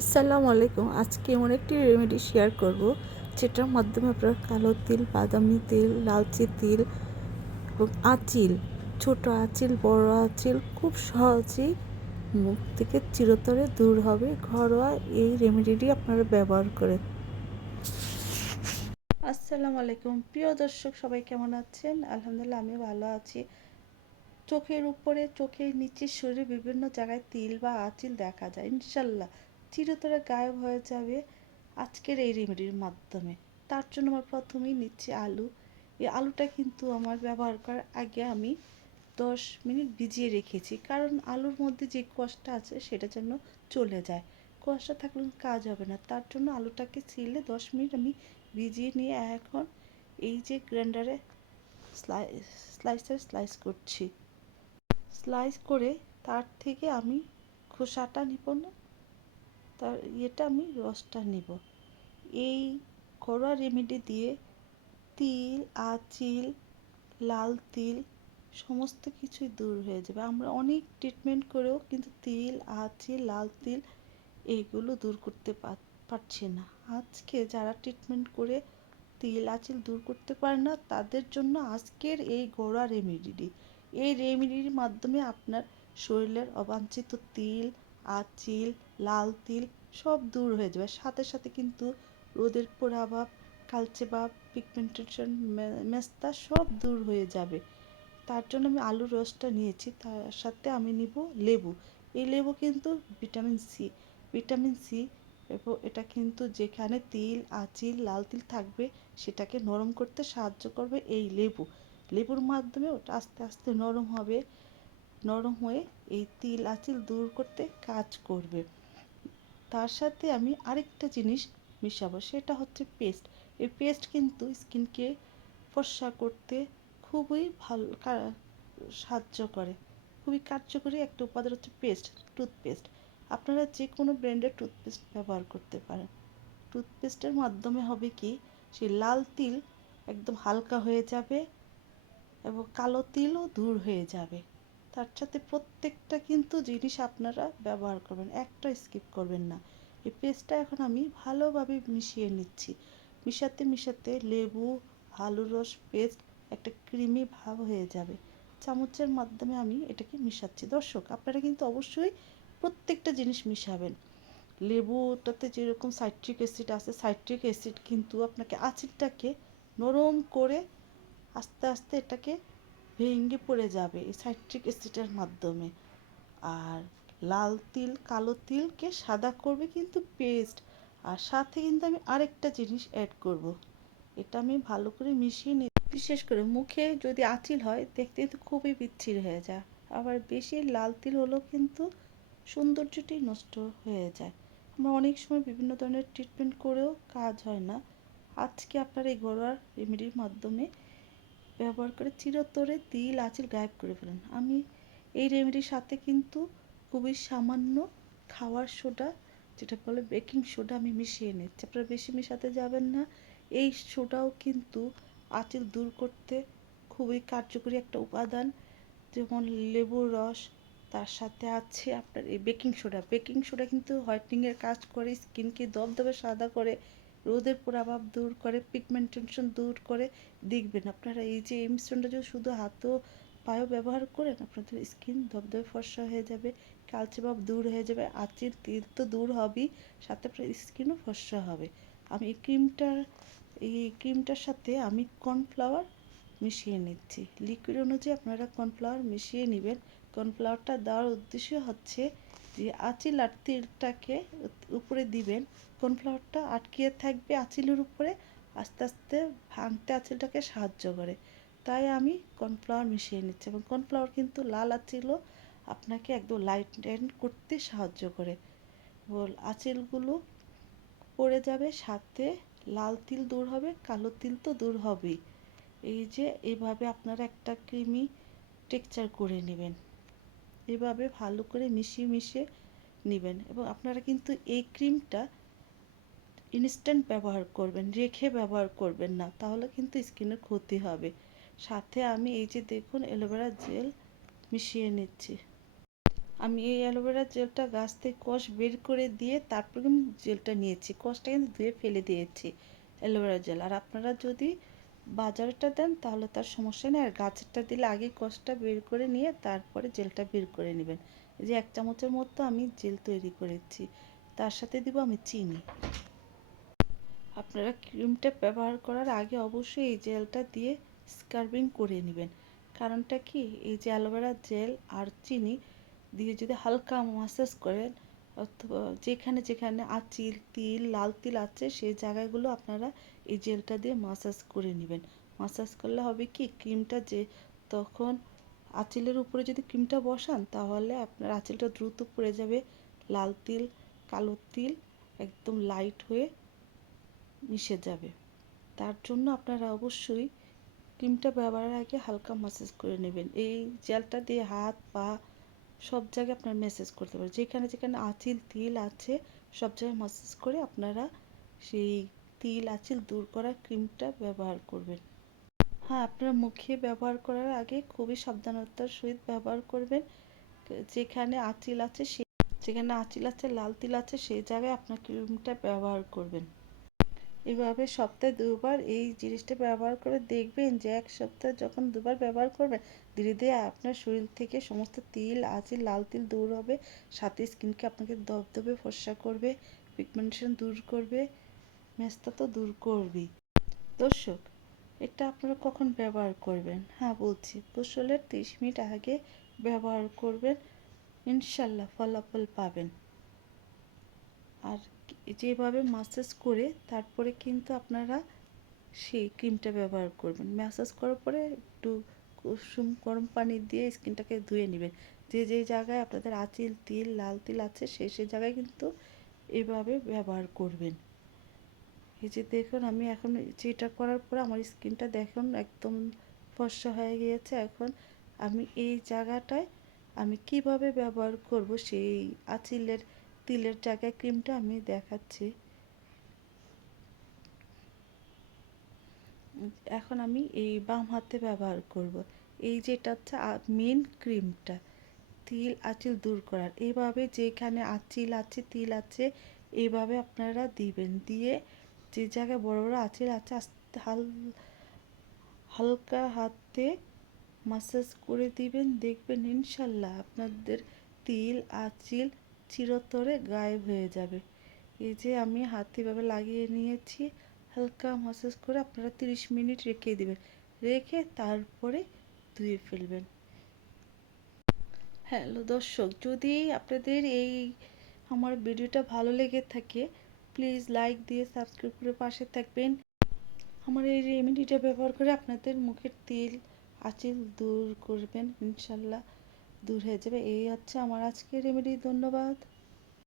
আসসালামু আলাইকুম। আজকে এমন একটি রেমেডি শেয়ার করব যেটার মাধ্যমে আপনারা কালো তিল, বাদামি তিল, লালচে তিল এবং আঁচিল, ছোট আঁচিল, বড় আঁচিল খুব সহজেই মুখ থেকে চিরতরে দূর হবে। ঘরোয়া এই রেমেডিটি আপনারা ব্যবহার করে। আসসালামু আলাইকুম প্রিয় দর্শক, সবাই কেমন আছেন? আলহামদুলিল্লাহ, আমি ভালো আছি। চোখের উপরে, চোখের নিচে, শরীরে বিভিন্ন জায়গায় তিল বা আঁচিল দেখা যায়, ইনশাল্লাহ চিরতরে গায়েব হয়ে যাবে আজকের এই রেমেডির মাধ্যমে। তার জন্য আমার প্রথমেই নিচ্ছি আলু। এই আলুটা কিন্তু আমার ব্যবহার করার আগে আমি 10 মিনিট ভিজিয়ে রেখেছি, কারণ আলুর মধ্যে যে কোষটা আছে সেটা যেন চলে যায়। কোষটা থাকলে কাজ হবে না, তার জন্য আলুটাকে ছিলে 10 মিনিট আমি ভিজিয়ে নিয়ে এখন এই যে গ্রাইন্ডারে স্লাইস করছি। স্লাইস করে তার থেকে আমি খোসাটা নিব না, তার আমি রসটা নিব। এই ঘরোয়া রেমেডি দিয়ে তিল, আঁচিল, লাল তিল সমস্ত কিছুই দূর হয়ে যাবে। আমরা অনেক ট্রিটমেন্ট করেও কিন্তু তিল, আঁচিল, লাল তিল এইগুলো দূর করতে পারছি না। আজকে যারা ট্রিটমেন্ট করে তিল, আঁচিল দূর করতে পারে না, তাদের জন্য আজকের এই ঘরোয়া রেমেডিটি। এই রেমেডির মাধ্যমে আপনার শরীরের অবাঞ্ছিত তিল, আঁচিল, লাল তিল সব দূর হয়ে যাবে। সাথে সাথে কিন্তু রোদের প্রভাব, কালচে ভাব, পিগমেন্টেশন, মেস্তা সব দূর হয়ে যাবে। তার জন্য আমি আলুর রসটা নিয়েছি, তার সাথে আমি নিব লেবু। এই লেবু কিন্তু ভিটামিন সি এবং এটা কিন্তু যেখানে তিল, আঁচিল, লাল তিল থাকবে সেটাকে নরম করতে সাহায্য করবে এই লেবু। লেবুর মাধ্যমে ওটা আস্তে আস্তে নরম হবে, নরম হয়ে এই তিল, আঁচিল দূর করতে কাজ করবে। তার সাথে আমি আরেকটা জিনিস মিশাবো, সেটা হচ্ছে পেস্ট। এই পেস্ট কিন্তু স্কিনকে ফর্সা করতে খুবই ভালো সাহায্য করে। খুবই কার্যকরী একটা উপাদান হচ্ছে পেস্ট, টুথপেস্ট। আপনারা যে কোনো ব্র্যান্ডের টুথপেস্ট ব্যবহার করতে পারেন। টুথপেস্টের মাধ্যমে হবে কি, সেই লাল তিল একদম হালকা হয়ে যাবে এবং কালো তিলও দূর হয়ে যাবে। তার সাথে প্রত্যেকটা কিন্তু জিনিস আপনারা ব্যবহার করবেন, একটা স্কিপ করবেন না। এই পেস্টটা এখন আমি ভালোভাবে মিশিয়ে নিচ্ছি। মিশাতে মিশাতে লেবু, আলুর রস, পেস্ট একটা ক্রিমি ভাব হয়ে যাবে। চামচের মাধ্যমে আমি এটাকে মিশাচ্ছি। দর্শক, আপনারা কিন্তু অবশ্যই প্রত্যেকটা জিনিস মিশাবেন। লেবুটাতে যেরকম সাইট্রিক অ্যাসিড আছে, সাইট্রিক অ্যাসিড কিন্তু আপনাকে আঁচিলটাকে নরম করে আস্তে আস্তে এটাকে ভেঙে পড়ে যাবে এই সাইট্রিক অ্যাসিডের মাধ্যমে। আর লাল তিল, কালো তিলকে সাদা করবে কিন্তু পেস্ট। আর সাথে কিন্তু আমি আরেকটা জিনিস অ্যাড করব, এটা আমি ভালো করে মিশিয়ে নিই। বিশেষ করে মুখে যদি আঁচিল হয় দেখতে কিন্তু খুবই বিচ্ছিরি হয়ে যায়, আবার বেশি লাল তিল হলেও কিন্তু সৌন্দর্যটি নষ্ট হয়ে যায়। আমরা অনেক সময় বিভিন্ন ধরনের ট্রিটমেন্ট করেও কাজ হয় না। আজকে আপনার এই ঘরোয়া রেমেডির মাধ্যমে ব্যবহার করে চিরতরে তিল, আঁচিল গায়েব করে ফেলেন। আমি এই রেমেডির সাথে কিন্তু খুবই সামান্য খাওয়ার সোডা, যেটা বলে বেকিং সোডা, আমি মিশিয়ে নিচ্ছি। আপনারা বেশি মেশাতে যাবেন না। এই সোডাও কিন্তু আঁচিল দূর করতে খুবই কার্যকরী একটা উপাদান। যেমন লেবুর রস, তার সাথে আছে আপনার এই বেকিং সোডা। বেকিং সোডা কিন্তু হোয়াইটনিংয়ের কাজ করে, স্কিনকে দবদবে সাদা করে, রোদের প্রভাব দূর করে, পিগমেন্টেশন দূর করে। দেখবেন আপনারা এই যে এই মিশ্রণটা যদি শুধু হাত ও পায়েও ব্যবহার করেন, আপনাদের স্কিন ধবধবে ফর্সা হয়ে যাবে, কালচে ভাব দূর হয়ে যাবে, আঁচিল, তিল তো দূর হবেই, সাথে আপনার স্কিনও ফর্সা হবে। আমি এই ক্রিমটার সাথে আমি কর্নফ্লাওয়ার মিশিয়ে নিচ্ছি। লিকুইড অনুযায়ী আপনারা কর্নফ্লাওয়ার মিশিয়ে নেবেন। কর্নফ্লাওয়ারটা দেওয়ার উদ্দেশ্য হচ্ছে যে আঁচিল আর তিলটাকে উপরে দিবেন, কর্নফ্লাওয়ারটা আটকিয়ে থাকবে আঁচিলের উপরে, আস্তে আস্তে ভাঙতে আঁচিলটাকে সাহায্য করে। তাই আমি কর্নফ্লাওয়ার মিশিয়ে নিচ্ছি। এবং কর্নফ্লাওয়ার কিন্তু লাল আঁচিলও আপনাকে একদম লাইটেন করতে সাহায্য করে। আঁচিলগুলো পড়ে যাবে, সাথে লাল তিল দূর হবে, কালো তিল তো দূর হবেই। এই যে এভাবে আপনারা একটা ক্রিমি টেক্সচার করে নেবেন, এভাবে ভালো করে মিশিয়ে মিশিয়ে নেবেন। এবং আপনারা কিন্তু এই ক্রিমটা ইনস্ট্যান্ট ব্যবহার করবেন, রেখে ব্যবহার করবেন না, তাহলে কিন্তু স্কিনের ক্ষতি হবে। সাথে আমি এই যে দেখুন অ্যালোভেরা জেল মিশিয়ে নিচ্ছি। আমি এই অ্যালোভেরা জেলটা গাছ থেকে কষ বের করে দিয়ে তারপর কিন্তু জেলটা নিয়েছি, কষটা কিন্তু ধুয়ে ফেলে দিয়েছি অ্যালোভেরা জেল। আর আপনারা যদি বাজারটা দেন তাহলে তার সমস্যা নেই, আর গাছেরটা দিলে আগে কষটা বের করে নিয়ে তারপরে জেলটা বের করে নেবেন। এই যে 1 চামচের মতো আমি জেল তৈরি করেছি, তার সাথে দিব আমি চিনি। আপনারা ক্রিমটা ব্যবহার করার আগে অবশ্যই এই জেলটা দিয়ে স্ক্রাবিং করে নেবেন। কারণটা কি, এই যে অ্যালোভেরা জেল আর চিনি দিয়ে যদি হালকা মাসাজ করেন, অথবা যেখানে যেখানে আঁচিল তিল লাল তিল আছে সেই জায়গাগুলো আপনারা এই জেলটা দিয়ে মাসাজ করে নেবেন। মাসাজ করলে হবে কি, ক্রিমটা যে তখন আঁচিলের উপরে যদি ক্রিমটা বসান তাহলে আপনার আঁচিলটা দ্রুত পড়ে যাবে, লাল তিল কালো তিল একদম লাইট হয়ে মিশে যাবে। তার জন্য আপনারা অবশ্যই ক্রিমটা ব্যবহারের আগে হালকা ম্যাসাজ করে নেবেন। এই জেলটা দিয়ে হাত পা সব জায়গায় আপনারা ম্যাসাজ করতে পারেন, যেখানে যেখানে আঁচিল তিল আছে সব জায়গায় ম্যাসাজ করে আপনারা সেই তিল আঁচিল দূর করার ক্রিমটা ব্যবহার করবেন। হ্যাঁ, আপনারা মুখে ব্যবহার করার আগে খুবই সাবধানতার সহিত ব্যবহার করবেন। যেখানে আঁচিল আছে যেখানে আঁচিল আছে লাল তিল আছে সেই জায়গায় আপনার ক্রিমটা ব্যবহার করবেন। এভাবে সপ্তাহে 2বার এই জিনিসটা ব্যবহার করে দেখবেন যে 1 সপ্তাহে যখন 2বার ব্যবহার করবেন ধীরে ধীরে আপনার শরীর থেকে সমস্ত তিল আঁচিল লাল তিল দূর হবে, সাথে স্কিনকে আপনাকে দবদবে ফর্সা করবে, পিগমেন্টেশন দূর করবে, মেস্তা তো দূর করবেই। দর্শক, এটা আপনারা কখন ব্যবহার করবেন? হ্যাঁ বলছি, গোসলের 30 মিনিট আগে ব্যবহার করবেন, ইনশাল্লাহ ফলাফল পাবেন। আর যেভাবে মাসাজ করে তারপরে কিন্তু আপনারা সেই ক্রিমটা ব্যবহার করবেন। ম্যাসাজ করার পরে একটু কুসুম গরম পানি দিয়ে স্কিনটাকে ধুয়ে নেবেন। যে যে জায়গায় আপনাদের আঁচিল তিল লাল তিল আছে সেই সেই জায়গায় কিন্তু এভাবে ব্যবহার করবেন। এই যে দেখুন আমি এখন যেটা করার পরে আমার স্কিনটা দেখুন একদম ফর্সা হয়ে গিয়েছে। এখন আমি এই জায়গাটায় আমি কিভাবে ব্যবহার করব সেই আঁচিলের তিলের জায়গায় ক্রিমটা আমি দেখাচ্ছি। এখন আমি এই বাম হাতে ব্যবহার করব। এই যেটা হচ্ছে মেন ক্রিমটা তিল আঁচিল দূর করার। এইভাবে যেখানে আঁচিল আছে তিল আছে এইভাবে আপনারা দিবেন, দিয়ে যে জায়গায় বড় বড় আঁচিল আছে আস্তে হালকা হাতে মাসাজ করে দিবেন, দেখবেন ইনশাল্লাহ আপনাদের তিল আঁচিল চিরতরে গায়েব হয়ে যাবে। এই যে আমি হাতে এভাবে লাগিয়ে নিয়েছি, হালকা মাসাজ করে আপনারা 30 মিনিট রেখে দিবেন, রেখে তারপরে ধুয়ে ফেলবেন। হ্যালো দর্শক, যদি আপনাদের এই আমার ভিডিওটা ভালো লেগে থাকে প্লিজ লাইক দিয়ে সাবস্ক্রাইব করে পাশে থাকবেন। আমার এই রেমেডিটা ব্যবহার করে আপনাদের মুখের তিল আঁচিল দূর করবেন, ইনশাল্লাহ দূর হয়ে যাবে। এই হচ্ছে আমার আজকের রেমেডি। ধন্যবাদ।